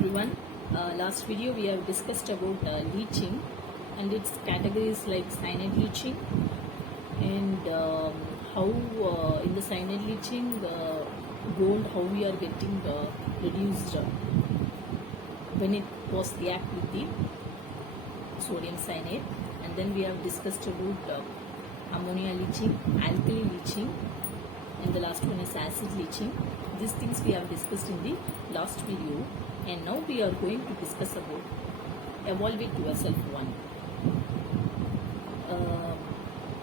everyone. Last video we have discussed about leaching and its categories like cyanide leaching and how in the cyanide leaching gold, how we are getting reduced when it was react with the sodium cyanide. And then we have discussed about ammonia leaching, alkali leaching, and the last one is acid leaching. These things we have discussed in the last video, and now we are going to discuss about evaluate yourself one.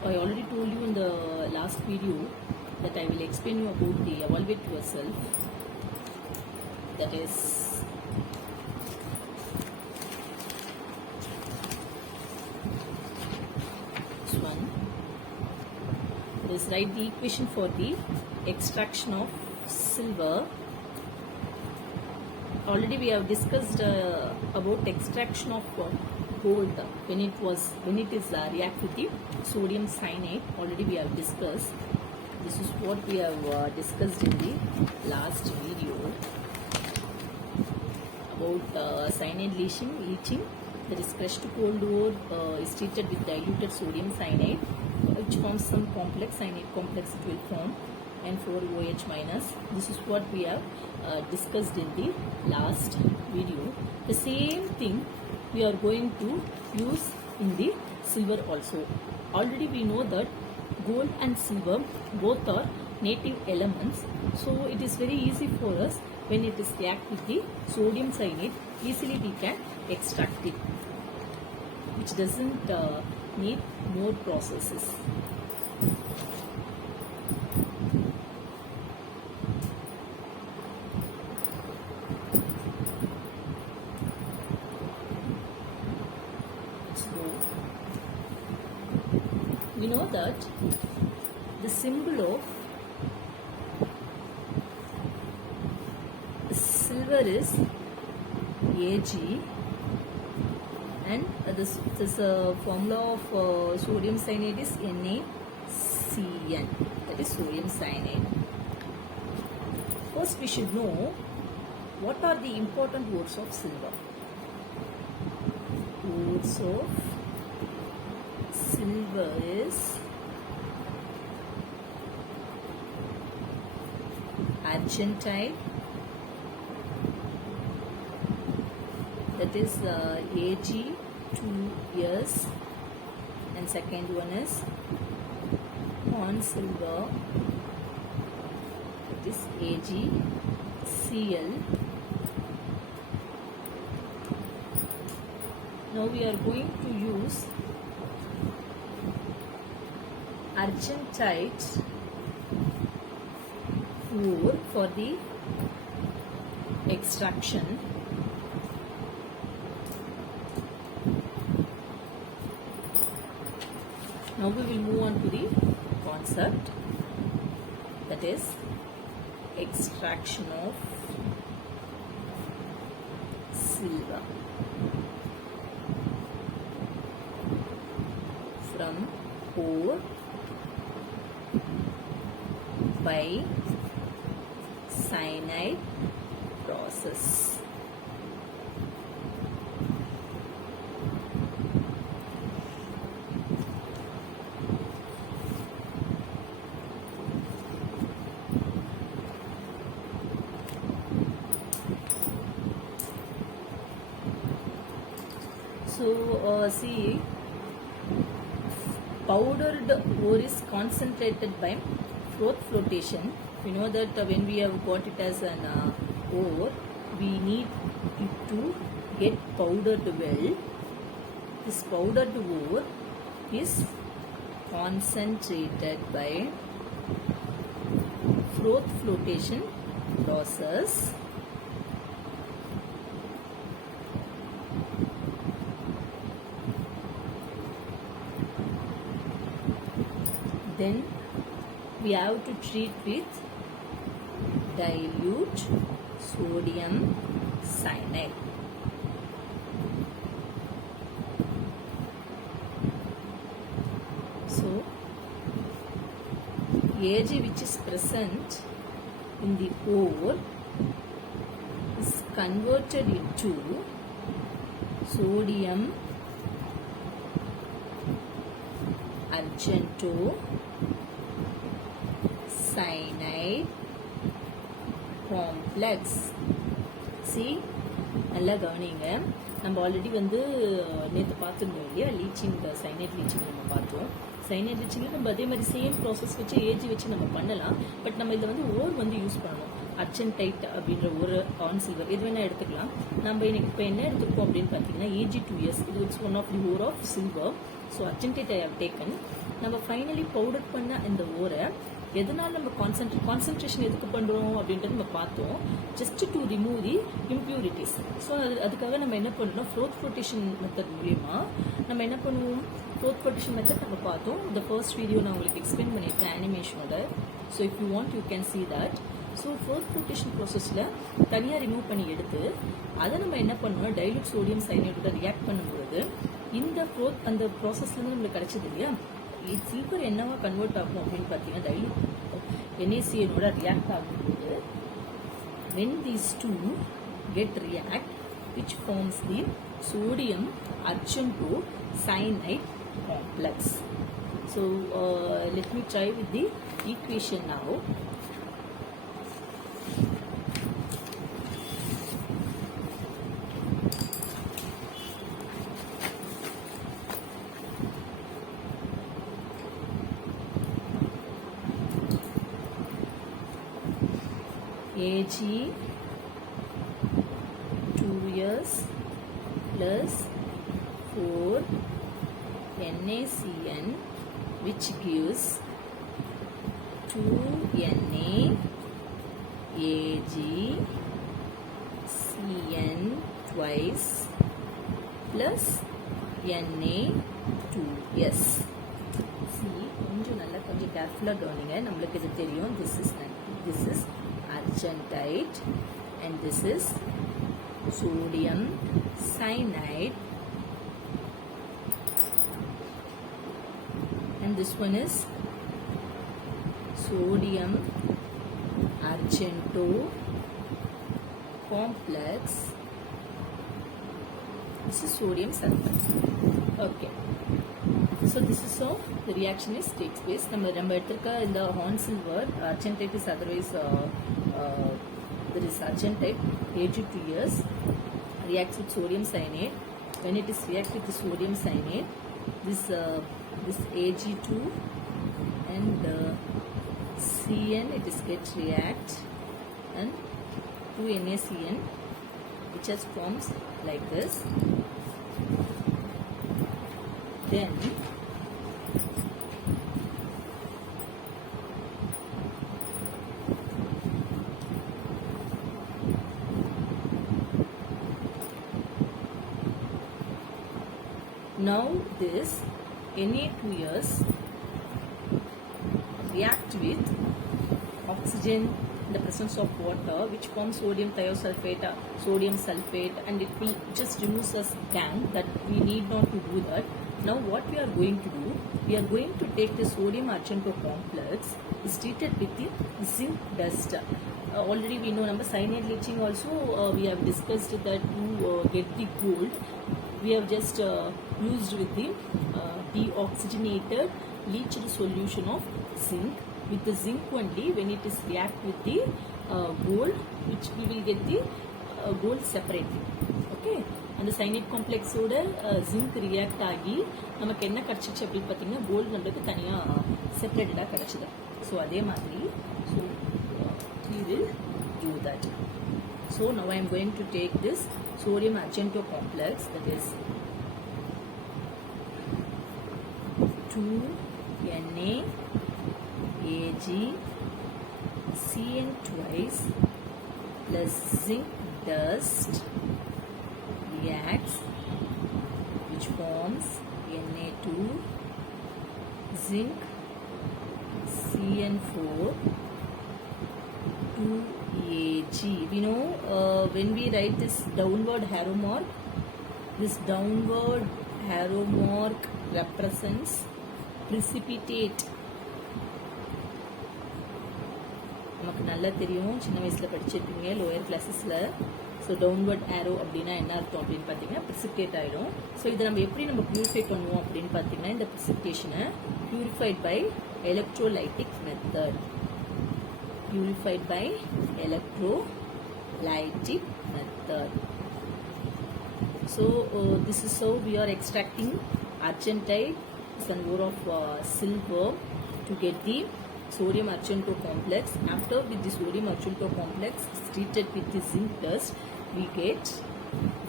I already told you in the last video that I will explain you about the evaluate yourself. That is this one. Let's write the equation for the extraction of silver. Already we have discussed about extraction of gold when it is react with the sodium cyanide. Already we have discussed. This is what we have discussed in the last video about cyanide leaching. That is crushed cold ore is treated with diluted sodium cyanide, which forms some complex cyanide complex it will form, and 4OH minus. This is what we have discussed in the last video. The same thing we are going to use in the silver also. Already we know that gold and silver both are native elements, so it is very easy for us when it is react with the sodium cyanide. Easily we can extract it, which doesn't need more processes. We know that the symbol of silver is Ag, and this formula of sodium cyanide is NaCN, that is sodium cyanide. First we should know what are the important words of silver. Words of silver is argentite, that is Ag 2S, and second one is on silver, that is AgCl. Now we are going to use argentite ore for the extraction. Now we will move on to the concept, that is extraction of silver from ore by cyanide process. So see, powdered ore is concentrated by froth flotation. We know that when we have got it as an ore, we need it to get powdered well. This powdered ore is concentrated by froth flotation process. Then we have to treat with dilute sodium cyanide. So Ag which is present in the ore is converted into sodium argento cyanide complex. See, நல்லா கவனிங்க. நம்ம ஆல்ரெடி வந்து நேற்று பார்த்துருந்தோம் இல்லையா, leaching, cyanide leaching நம்ம பார்த்தோம். சைனைட் லீச்சிங்கில் நம்ம அதே மாதிரி சேம் ப்ராசஸ் வச்சு ஏஜி வச்சு நம்ம பண்ணலாம். பட் நம்ம இதை வந்து ஓர் வந்து யூஸ் பண்ணணும். அர்ஜென்டைட் அப்படின்ற ஒரு ஆன் சில்வர் எது வேணால் எடுத்துக்கலாம். நம்ம இன்னைக்கு இப்போ என்ன எடுத்துருக்கோம் அப்படின்னு பார்த்தீங்கன்னா AG 2 years. இது it's one of the ore of silver. So argentite I have taken. நம்ம ஃபைனலி பவுடர் பண்ண இந்த ஓரை எதனால் நம்ம கான்சன்ட்ரேஷன் எதுக்கு பண்ணுறோம் அப்படின்றது நம்ம பார்த்தோம். Just to remove the impurities. So அதுக்காக நம்ம என்ன பண்ணணும், ஃப்ளோத் ஃப்ளோட்டேஷன் மெத்தட் மூலியமா நம்ம என்ன பண்ணுவோம், ஃப்ளோத் ஃப்ளோட்டேஷன் மெத்தட் நம்ம பார்த்தோம். இந்த ஃபர்ஸ்ட் வீடியோ நான் உங்களுக்கு எக்ஸ்பிளைன் பண்ணியிருக்கேன் அனிமேஷனோட. So if you want you can see that. So ஃப்ளோத் ஃப்ளோட்டேஷன் ப்ராசஸில் தனியாக ரிமூவ் பண்ணி எடுத்து அதை நம்ம என்ன பண்ணணும், டைலூட் சோடியம் சைனைடோட ரியாக்ட் பண்ணும்போது இந்த ஃப்ளோத் அந்த ப்ராசஸ்லேருந்து நம்மளுக்கு கிடைச்சது இல்லையா, சில்வர் என்னவா கன்வெர்ட் ஆகும் அப்படின்னு பார்த்தீங்கன்னா டைலூட் NaCN ரியாக்ட் ஆகும்போது when these two get react which forms the sodium argento cyanide complex. So let me try with the equation now. AG 2 years plus 4 NaCN which gives 2 NaAg CN twice plus Na2S. See, கொஞ்சம் கேர்ஃபுல்லாக கவனிங்க. நம்மளுக்கு இது தெரியும். This is argentite and this is sodium cyanide and this one is sodium argento complex. This is sodium sulfate. Okay, so this is how the reaction is takes place. நம்ம எடுத்துக்க இந்த horn silver argentite is otherwise there is argentite AG 2 years reacts with sodium cyanide. When it is react with the sodium cyanide, this AG2 and CN it is get react and 2 NaCN which just forms like this. Then now this Na2S react with oxygen in the presence of water which forms sodium thiosulfate, sodium sulfate, and it will just removes us gang that we need not to do that. Now what we are going to do, we are going to take the sodium argento complex is treated with the zinc dust. Already we know number cyanide leaching also we have discussed that to get the gold we have just used with the deoxygenated leached solution of zinc. With the zinc only, when it is react with the gold, which we will get the gold separately. Okay, அந்த சைனைட் காம்ப்ளெக்ஸோட zinc react ஆகி நமக்கு என்ன கிடச்சிச்சு அப்படின்னு பார்த்தீங்கன்னா கோல்டு நம்மளுக்கு தனியாக செப்பரேட்டடாக கிடச்சிது. ஸோ அதே மாதிரி so we will do that. So now I am going to take this sodium argento complex, that is 2 NaAg CN twice plus zinc dust reacts which forms Na2 zinc CN4 2Ag. We know when we write this downward arrow mark, this downward arrow mark represents precipitate. நம்ம நமக்கு நல்லா தெரியும், சின்ன வயசில் படிச்சிருப்பீங்க லோயர் கிளாஸஸில். So downward aero அப்படின்னா என்ன அர்த்தம் அப்படின்னு பார்த்தீங்கன்னா ப்ரிசிபிடேட் ஆகிடும். ஸோ இதை நம்ம எப்படி நம்ம ப்யூரிஃபை பண்ணுவோம் அப்படின்னு பார்த்தீங்கன்னா இந்த ப்ரிசிபிடேஷனை purified by electrolytic method. Purified by electrolytic method. So this is how we are extracting argentite, one ore of silver, to get the sodium argento complex. After with the sodium argento complex is treated with the zinc dust, we get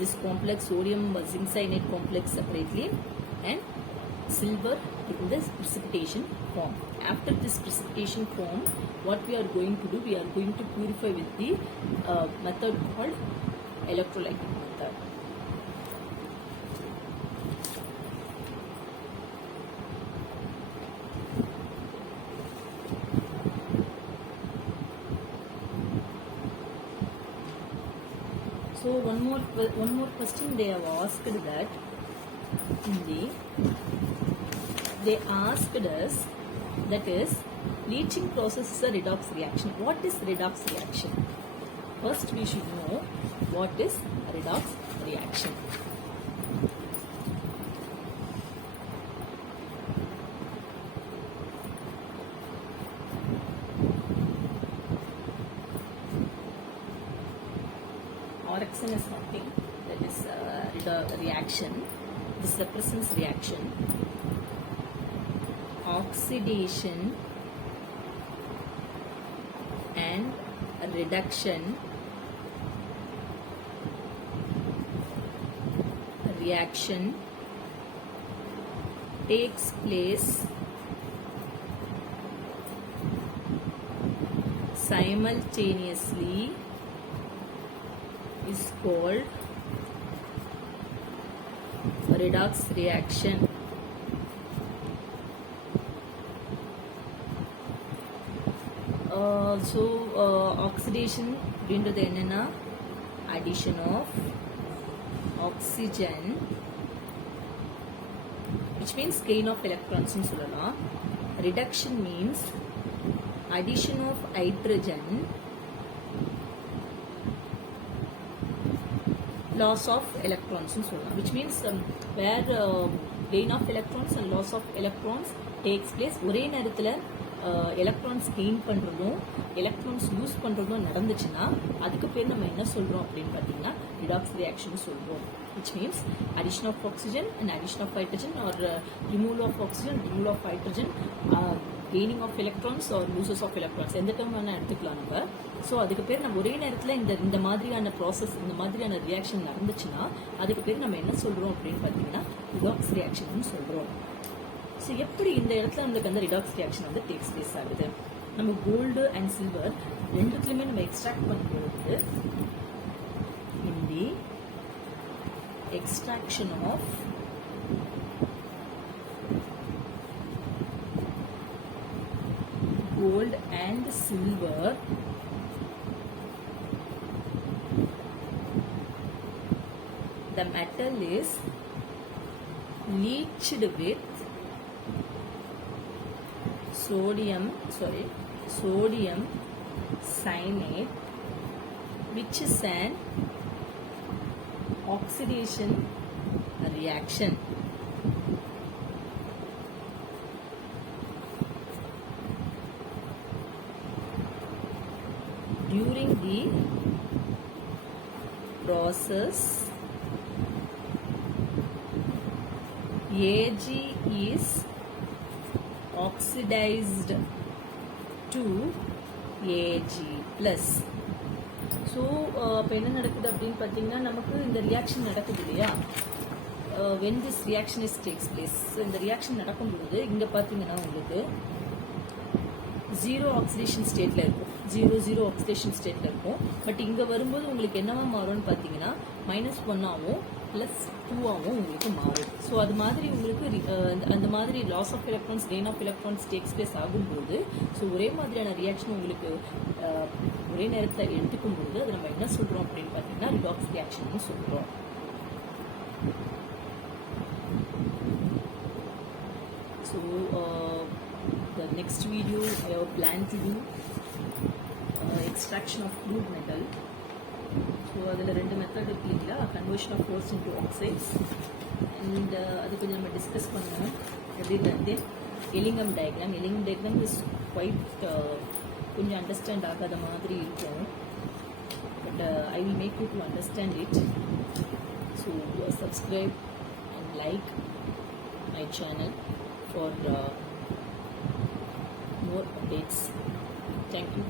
this complex sodium zinc cyanide complex separately and silver in this precipitation form. After this precipitation form, what we are going to do, we are going to purify with the method called electrolytic method. So one more question they have asked that they asked us, that is leaching process is a redox reaction. What is redox reaction? First we should know what is redox reaction. Orexin is nothing, that is reaction. This represents reaction, oxidation and reduction. Reaction takes place simultaneously is called redox reaction. Oxidation அப்படின்றது என்னன்னா addition of oxygen, which means gain of electrons னு சொல்லலாம். Reduction means addition of hydrogen, loss of electrons னு சொல்லலாம். Which means where gain of electrons and loss of electrons takes place, ஒரே நேரத்தில் electrons gain பண்ணுறதும் electrons use பண்ணுறதும் நடந்துச்சுன்னா அதுக்கு பேர் நம்ம என்ன சொல்கிறோம் அப்படின்னு பார்த்தீங்கன்னா ரிடாக்ஸ் ரியாக்ஷன் சொல்கிறோம். which means addition of oxygen and addition of hydrogen, or removal of oxygen, removal of hydrogen, gaining of electrons or losses of electrons, எந்த டேர்ம் வேணால் எடுத்துக்கலாம் நம்ம. ஸோ அதுக்கு பேர் நம்ம ஒரே நேரத்தில் இந்த மாதிரியான ப்ராசஸ், இந்த மாதிரியான ரியாக்ஷன் நடந்துச்சுன்னா அதுக்கு பேர் நம்ம என்ன சொல்கிறோம் அப்படின்னு பார்த்தீங்கன்னா ரிடாக்ஸ் ரியாக்ஷன் சொல்கிறோம். ஸோ எப்படி இந்த இடத்துல நம்மளுக்கு அந்த ரிடாக்ஸ் ரியாக்ஷன் வந்து டேக்ஸ் பிளேஸ் ஆகுது? நம்ம கோல்டு அண்ட் சில்வர் ரெண்டுத்துலையுமே நம்ம எக்ஸ்ட்ராக்ட் பண்ணும்போது in the extraction of gold and silver, the metal is leached with sodium cyanide, which is an oxidation reaction. During the process, Ag is oxidized to Ag plus. So இப்போ என்ன நடக்குது அப்படின்னு பார்த்தீங்கன்னா நமக்கு இந்த ரியாக்ஷன் நடக்குது இல்லையா, when this reaction is takes place. So இந்த ரியாக்ஷன் நடக்கும்போது இங்கே பார்த்தீங்கன்னா உங்களுக்கு ஜீரோ ஆக்சிடேஷன் ஸ்டேட்டில் இருக்கும், ஜீரோ ஆக்சிடேஷன் ஸ்டேட்டில் இருக்கும். பட் இங்கே வரும்போது உங்களுக்கு என்னவா மாறும்னு பார்த்தீங்கன்னா -1ஆகவும் +2ஆகவும் உங்களுக்கு மாறும். ஸோ அது மாதிரி உங்களுக்கு அந்த மாதிரி loss of electrons, gain of electrons takes place ஆகும்போது, ஸோ ஒரே மாதிரியான ரியாக்ஷன் உங்களுக்கு ஒரே நேரத்தில் எடுத்துக்கும்போது அது நம்ம என்ன சொல்கிறோம் அப்படின்னு பார்த்தீங்கன்னா ரிடாக்ஸ் ரியாக்ஷன் சொல்கிறோம். So the next video I have planned to do extraction of crude metal. So அதில் 2 மெத்தட் இருக்கு இல்லைங்களா, conversion of force into oxides. And அது கொஞ்சம் நம்ம டிஸ்கஸ் பண்ணணும். அது எலிங்கம் டயக்ராம் இஸ் குவைட் கொஞ்சம் அண்டர்ஸ்டாண்ட் ஆகாத மாதிரி இருக்கும். But I will make you to understand it. So subscribe and like my channel for more updates. Thank you.